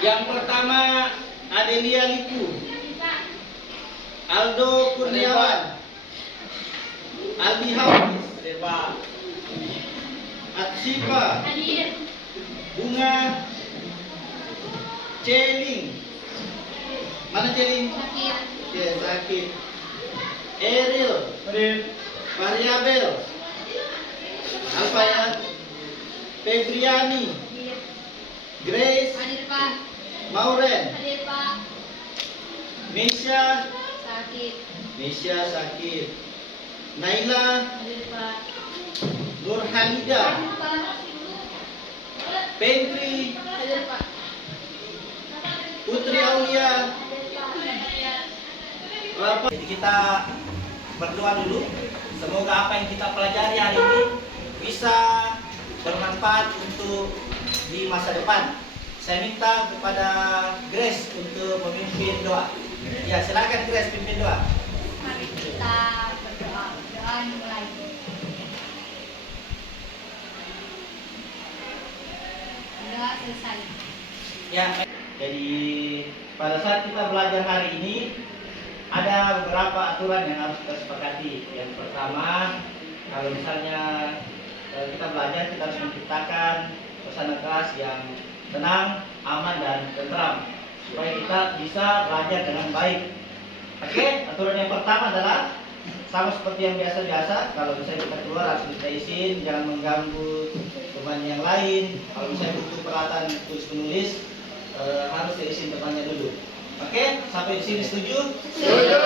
Yang pertama Adelia Liku, Aldo Kurniawan, Aldi Hafiz, Atsifa, Bunga Celing. Mana Celing? Ya, sakit. Eril, Variabel, Alfayat, Febriani, Grace, Mauren, Mesya sakit, Naila, Nurhanida, Pentri, Putri Aulia. Jadi kita berdoa dulu, semoga apa yang kita pelajari hari ini bisa bermanfaat untuk di masa depan. Saya minta kepada Grace untuk memimpin doa. Ya, silakan Grace pimpin doa. Mari kita berdoa. Doa mulai. Doa selesai. Ya, jadi pada saat kita belajar hari ini ada beberapa aturan yang harus kita sepakati. Yang pertama, kalau misalnya kita belajar, kita harus menciptakan suasana kelas yang tenang, aman, dan tentram supaya kita bisa belajar dengan baik. Oke, aturan yang pertama adalah sama seperti yang biasa-biasa. Kalau misalnya kita keluar harus minta izin, jangan mengganggu teman yang lain. Kalau misalnya butuh peralatan tulis menulis, harus izin temannya dulu. Oke, sampai di sini setuju? Setuju.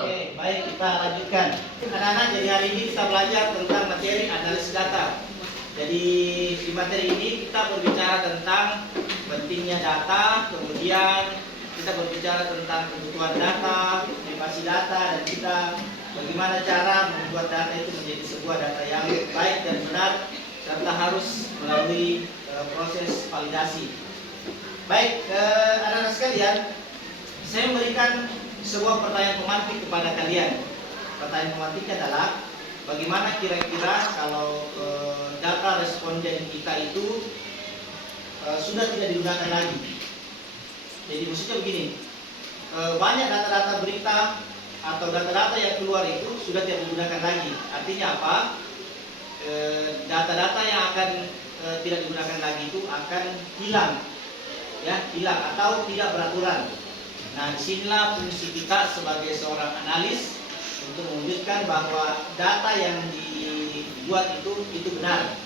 Oke, baik, kita lanjutkan. Anak-anak, jadi hari ini kita belajar tentang materi analisis data. Jadi di materi ini kita berbicara tentang pentingnya data, kemudian kita berbicara tentang kebutuhan data, privasi data, dan kita bagaimana cara membuat data itu menjadi sebuah data yang baik dan benar, serta harus melalui proses validasi. Baik, anak-anak sekalian, saya memberikan sebuah pertanyaan pemantik kepada kalian. Pertanyaan pemantiknya adalah, bagaimana kira-kira kalau data responden kita itu sudah tidak digunakan lagi? Jadi maksudnya begini, banyak data-data berita atau data-data yang keluar itu sudah tidak digunakan lagi. Artinya apa? Data-data yang akan tidak digunakan lagi itu akan hilang. Ya, hilang atau tidak beraturan. Nah, disinilah fungsi kita sebagai seorang analis untuk mewujudkan bahwa data yang dibuat itu benar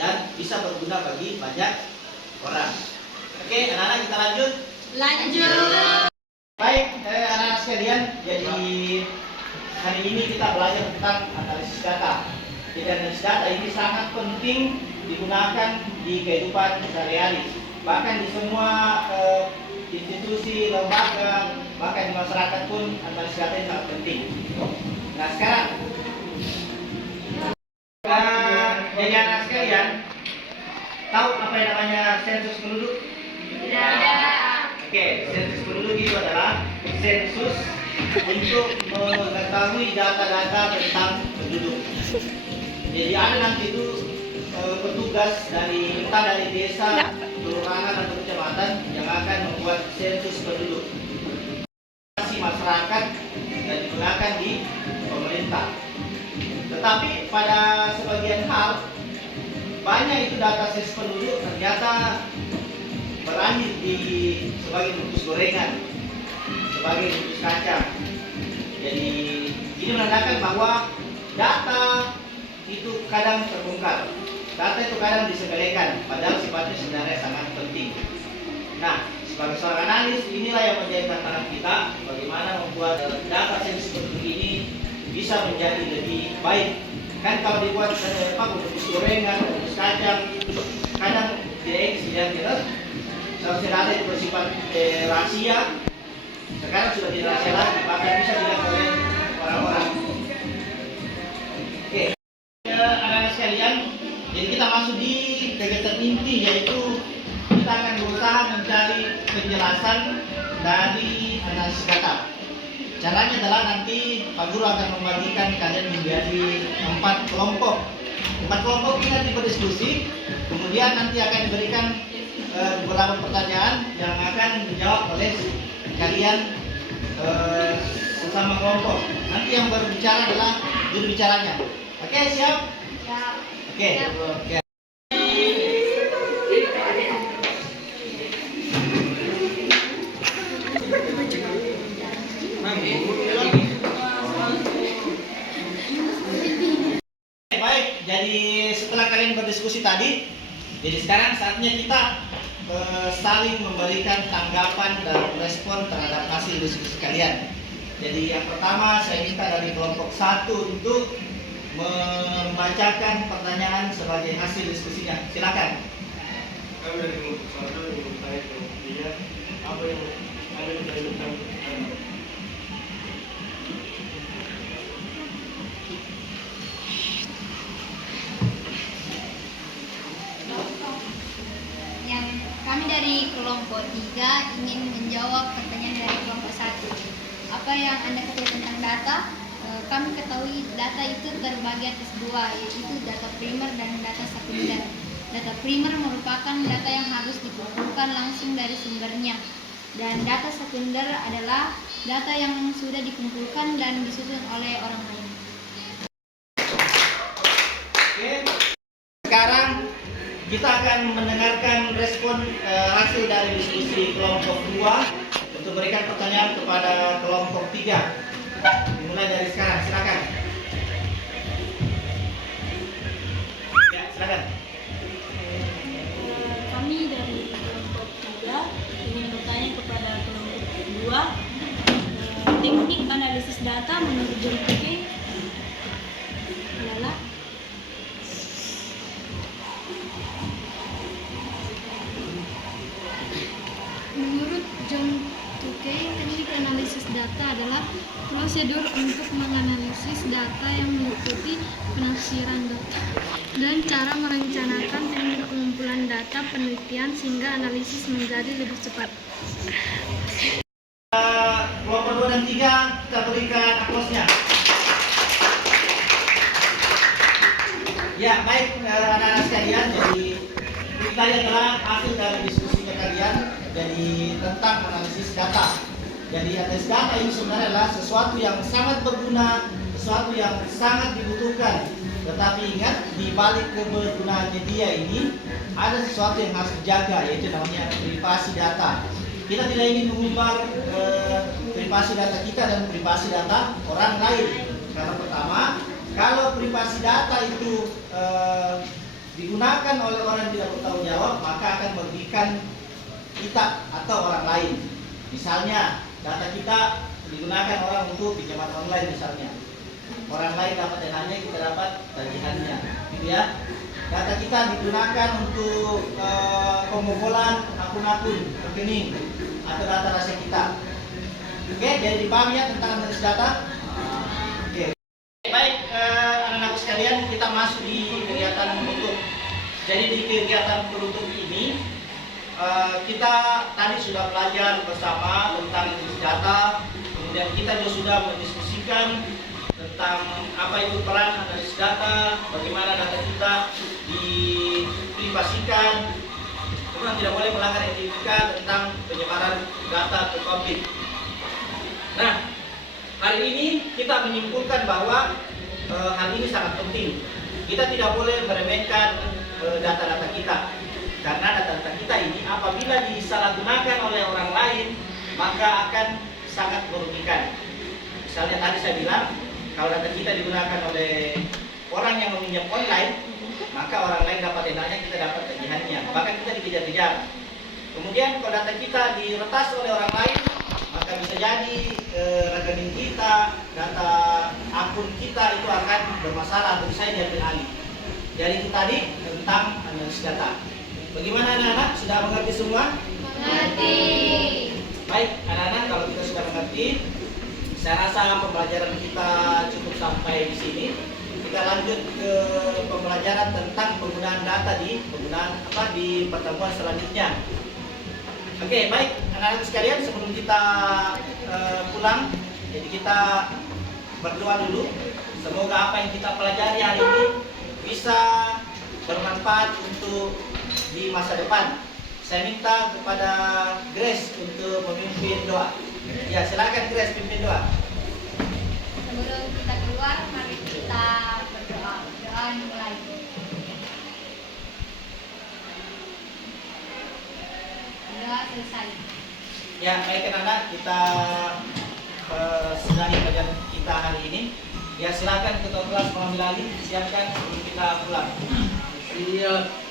dan bisa berguna bagi banyak orang. Oke, anak-anak, kita lanjut. Baik, anak-anak sekalian, jadi hari ini kita belajar tentang analisis data. Jadi analisis data ini sangat penting digunakan di kehidupan sehari-hari. Bahkan di semua institusi, lembaga, bahkan di masyarakat pun analisis data ini sangat penting. Nah, sekarang jadi anak sekalian, tahu apa yang namanya sensus penduduk? Oke, sensus penduduk itu adalah sensus untuk mengetahui data-data tentang penduduk. Jadi ada nanti itu petugas dari desa, kelurahan atau kecamatan yang akan membuat sensus penduduk masyarakat dan digunakan di pemerintah. Tetapi pada sebagian hal banyak itu data sensus penduduk ternyata berakhir di sebagai bungkus gorengan, sebagai bungkus kacang. Jadi ini menandakan bahwa data itu kadang terbongkar. Data itu kadang disepelekan, padahal sifatnya sebenarnya sangat penting. Nah, sebagai seorang analis, inilah yang menjadi tantangan kita, bagaimana membuat data sensus penduduk ini bisa menjadi lebih baik. Kan kalau dibuat bungkus gorengan, bungkus kacang, kadang tidak etis gitu. Seharusnya data itu bersifat rahasia. Sekarang sudah tidak rahasia lagi, bahkan bisa dilihat oleh orang-orang. Oke, anak-anak sekalian. Jadi kita masuk di kegiatan inti, yaitu kita akan berusaha mencari penjelasan dari analisis data. Caranya adalah nanti Pak Guru akan membagikan kalian menjadi 4 kelompok. Empat kelompok ini nanti berdiskusi, kemudian nanti akan diberikan beberapa pertanyaan yang akan dijawab oleh kalian sesama kelompok. Nanti yang berbicara adalah juru bicaranya. Oke, siap? Siap. Oke. Siap. Oke. Baik, jadi setelah kalian berdiskusi tadi, jadi sekarang saatnya kita saling memberikan tanggapan dan respon terhadap hasil diskusi kalian. Jadi yang pertama saya minta dari kelompok 1 untuk membacakan pertanyaan sebagai hasil diskusinya. Silakan. Kami dari kelompok 1 ingin bertanya ke dia apa yang ada di dalam Anda. Yang kami dari kelompok 3 ingin menjawab pertanyaan dari kelompok 1. Apa yang Anda ketahui tentang data? Kami ketahui data itu terbagi atas dua, yaitu data primer dan data sekunder. Data primer merupakan data yang harus dikumpulkan langsung dari sumbernya, dan data sekunder adalah data yang sudah dikumpulkan dan disusun oleh orang lain. Oke. Sekarang kita akan mendengarkan respon hasil dari diskusi kelompok 2 untuk berikan pertanyaan kepada kelompok 3. Dimulai dari sekarang, silakan. Ya, silakan. Kami dari kelompok 3 ingin bertanya kepada kelompok 2, teknik analisis data menurut John Tukey adalah Menurut John Tukey, teknik analisis data adalah prosedur untuk menganalisis data yang meliputi penafsiran data dan cara merencanakan teknik pengumpulan data penelitian sehingga analisis menjadi lebih cepat. Kelompok 2 dan 3 kita berikan aplausnya. Ya, baik anak-anak sekalian, jadi itu tadi adalah hasil dari diskusinya kalian jadi tentang analisis data. Jadi analisis data ini sebenarnya adalah sesuatu yang sangat berguna, sesuatu yang sangat dibutuhkan. Tetapi ingat, di balik kebergunaan media ini ada sesuatu yang harus dijaga, yaitu namanya privasi data. Kita tidak ingin mengumbar privasi data kita dan privasi data orang lain. Karena pertama, kalau privasi data itu digunakan oleh orang yang tidak bertanggung jawab, maka akan merugikan kita atau orang lain. Misalnya, data kita digunakan orang untuk pinjaman online misalnya. Orang lain dapat dananya, kita dapat tagihannya, gitu ya. Data kita digunakan untuk pembobolan akun-akun rekening atau data rahasia kita. Oke, jadi dipahami ya tentang analisis data. Oke. Baik, anak-anak sekalian, kita masuk di kegiatan penutup. Jadi di kegiatan penutup ini kita tadi sudah belajar bersama tentang analisis data, kemudian kita juga sudah mendiskusikan tentang apa itu peran analisis data, bagaimana data kita diprivasikan, kemudian tidak boleh melanggar etika tentang penyebaran data ke publik. Nah, hari ini kita menyimpulkan bahwa hal ini sangat penting. Kita tidak boleh meremehkan data-data kita. Karena data-data kita ini apabila disalahgunakan oleh orang lain, maka akan sangat merugikan. Misalnya tadi saya bilang, kalau data kita digunakan oleh orang yang meminjam online, maka orang lain dapat dananya, kita dapat tagihannya, bahkan kita dikejar-kejar. Kemudian kalau data kita diretas oleh orang lain, maka bisa jadi rekening kita, data akun kita itu akan bermasalah, tentu saja diambil alih. Jadi itu tadi tentang analisis data. Bagaimana anak-anak? Sudah mengerti semua? Mengerti. Baik, anak-anak, kalau kita sudah mengerti, saya rasa pembelajaran kita cukup sampai di sini. Kita lanjut ke pembelajaran tentang penggunaan data di pertemuan selanjutnya. Oke, baik, anak-anak sekalian, sebelum kita pulang, jadi kita berdoa dulu. Semoga apa yang kita pelajari hari ini bisa bermanfaat untuk di masa depan. Saya minta kepada Grace untuk memimpin doa. Ya, silakan Grace pimpin doa. Sebelum kita keluar, mari kita berdoa. Doa dimulai. Doa selesai. Ya, baik anak-anak, kita sudahi pelajaran kita hari ini. Ya, silakan ketua kelas mengambil alih, siapkan sebelum kita pulang. Siap.